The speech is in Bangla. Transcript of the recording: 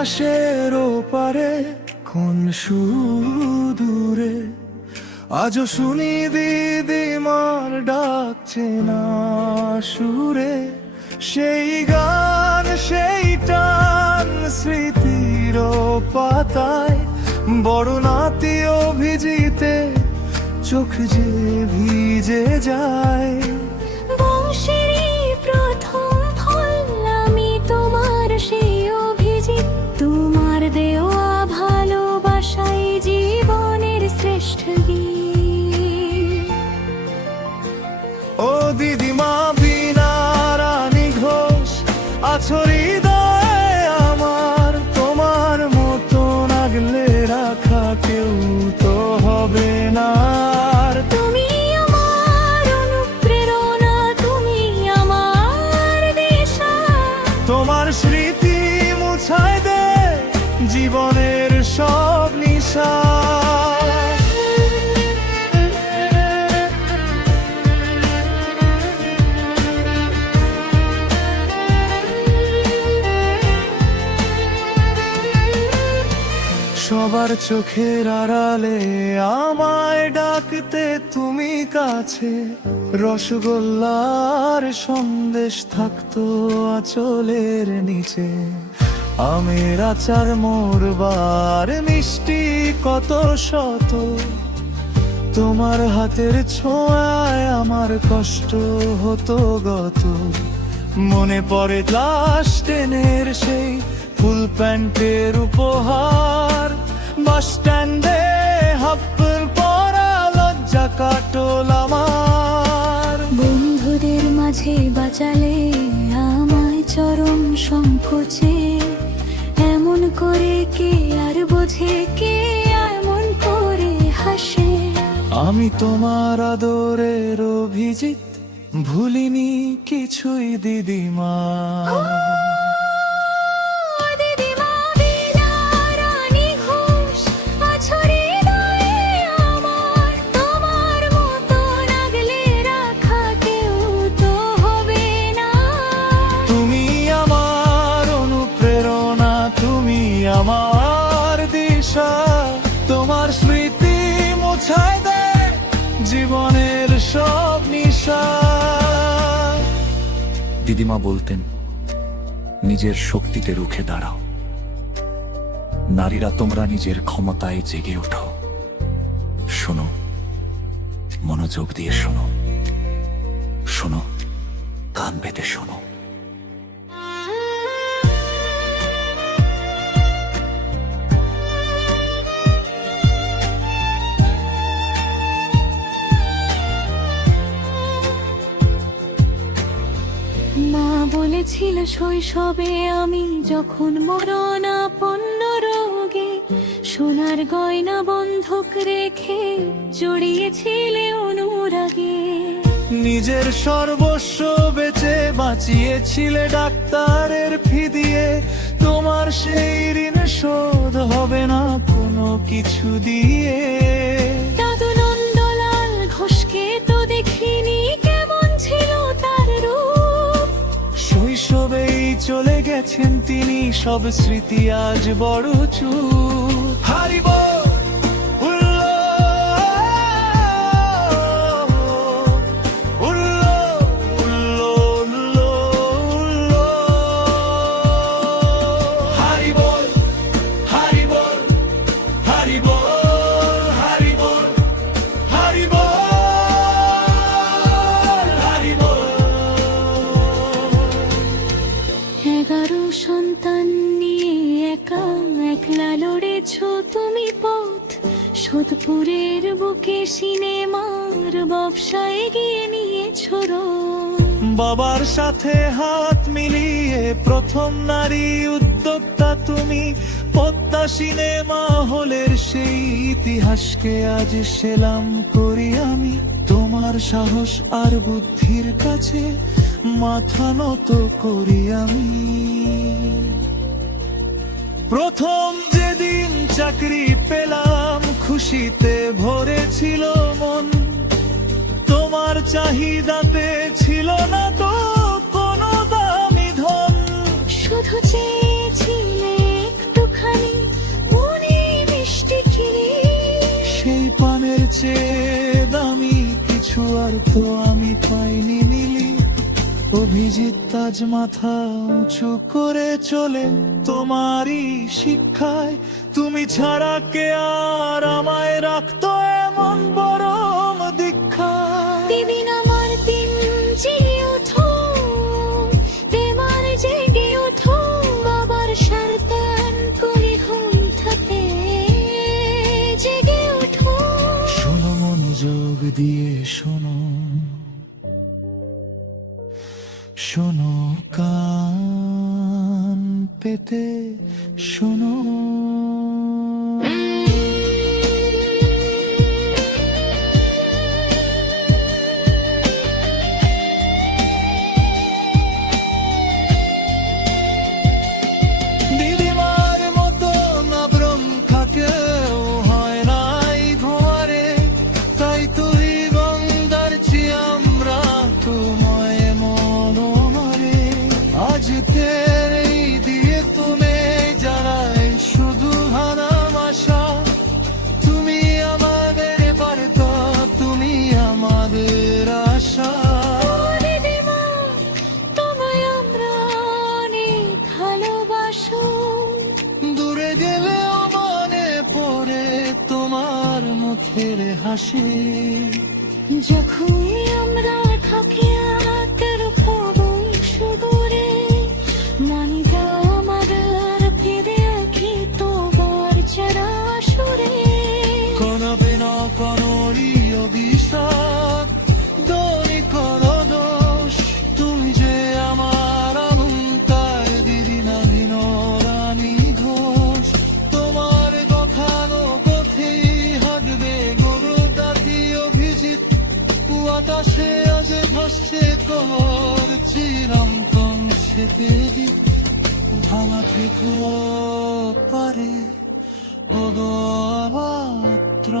আকাশের ওপারে কোন সুদূরে আজও শুনি দিদিমার ডাকছে না সুরে। সেই গান সেই টান স্মৃতির পাতায় বড় নাতিও ভিজিতে চোখ যে ভিজে যায়। বংশেরই প্রথম ফল আমি তোমার সেই অভিজিৎ, তোমার দেওয়া ভালোবাসাই জীবনের শ্রেষ্ঠ গীত। ও দিদিমা বিনা রানী ঘোষ আছো হৃদয়ে আমার, তোমার মতো আগলে রাখা কেউ তো হবে না। তুমি আমার অনুপ্রেরণা, তুমি আমার দিশা, তোমার স্মৃতি মুছায় দে জীবনের সব নিশা। সবার চোখের আড়ালে আমায় ডাকতে তুমি কাছে, রসগোল্লার সন্দেশ থাকতো আঁচলের নিচে, আমের আচার মোরবার মিষ্টি কত শত, তোমার হাতের ছোঁয়ায় আমার কষ্ট হতো গত। মনে পড়ে ক্লাস 10-এর সেই ফুল প্যান্টের উপহার, বাস স্ট্যান্ডে হাপ্পর পরা লজ্জা কাটল আমার। বন্ধুদের মাঝে বাঁচালে আমায় চরম সংকোচে, এমন করে কে আর বোঝে, কে এমন করে হাসে। আমি তোমার আদরের অভিজিৎ, ভুলিনি কিছুই দিদিমা। দিদিমা বিনা রানী ঘোষ আছো হৃদয়ে আমার, তোমার মতো আগলে রাখা কেউ তো হবে না। তুমি আমার অনুপ্রেরণা, তুমি আমার দিশা, তোমার স্মৃতি মোছায় দে জীবনের সব নিশা। দিদিমা বলতেন, নিজের শক্তিতে রুখে দাঁড়াও। নারীরা তোমরা নিজের ক্ষমতায় জেগে ওঠো। শোনো, মনোযোগ দিয়ে শোনো, শোনো, কান পেতে শোনো। মা বলেছিল শৈশবে আমি যখন মরণাপন্ন রোগে, সোনার গয়না বন্ধক রেখে জড়িয়েছিলে অনুরাগে। নিজের সর্বস্ব বেচে বাঁচিয়েছিলে ডাক্তারের ফি দিয়ে, তোমার সেই ঋণ শোধ হবে না কোনো কিছু দিয়ে। দাদু নন্দলাল ঘোষকে তো দেখিনি, কেমন ছিল তার রূপ। শৈশবেই চলে গেছেন তিনি, সব স্মৃতি আজ বড় চুপ। হারিব সন্তান নিয়ে একা একলা লড়েছ তুমি পথ, সোদপুরের বুকে সিনেমার ব্যবসায় গিয়ে নিয়েছ রোল। বাবার সাথে হাত মিলিয়ে প্রথম নারী উদ্যোক্তা তুমি, পদ্মা সিনেমা হলের সেই ইতিহাসকে আজ সেলাম করি আমি। তোমার সাহস আর বুদ্ধির কাছে মাথা নত করি আমি। প্রথম যেদিন চাকরি পেলাম খুশিতে ভরেছিল মন, তোমার চাহিদাতে ছিল না তো কোনো দামি ধন। শুধু চেয়েছিলে একটু তো আমি পাইনি নীলি অভিজিৎ তাজ মাথা উঁচু করে চলে তোমারই শিক্ষায় তুমি ছাড়া কে আর আমায় রাখতো এমন পরম দীক্ষা দিদিন আমার দিন জেগে ওঠো তোমার জেগে ওঠো বাবার সারদান করে ঘুমটাতে জেগে ওঠো শোনো মনোযোগ দিয়ে শোনো শোনো কান পেতে শোনো দিদিমার মতো না ব্রহ্মা কেউ হয় নাই ভোয়ারে তাই তুই বন্দারছি আমরা তোমায় মনোমারে আজ তেরেই দিয়ে তুমি জানাই শুধু হারাম আশা তুমি আমাদের বার্তা তুমি আমাদের আশা দিদিমা তোমায় আমরা অনেক ভালোবাসো দূরে গেলেও মনে পড়ে তোমার মুখের হাসি যখনই আমরা থাকি আকার পবন সুদূরে মনটা আমাদের ফিরে আঁকি তোমার যারা সুরে কোন বিনা কোনরি অভিশাপ দনি কোন দোষ তুমি যে আমার অনন্তার দিদি নবীন রানী ঘোষ তোমার দেখানো পথে হাঁটবে গরু দাদি অভিজিৎ আকাশে আজ ভাসছে তোমার চিরন্তন সেতে ভাঙা থেকে পারে ও গো মাত্র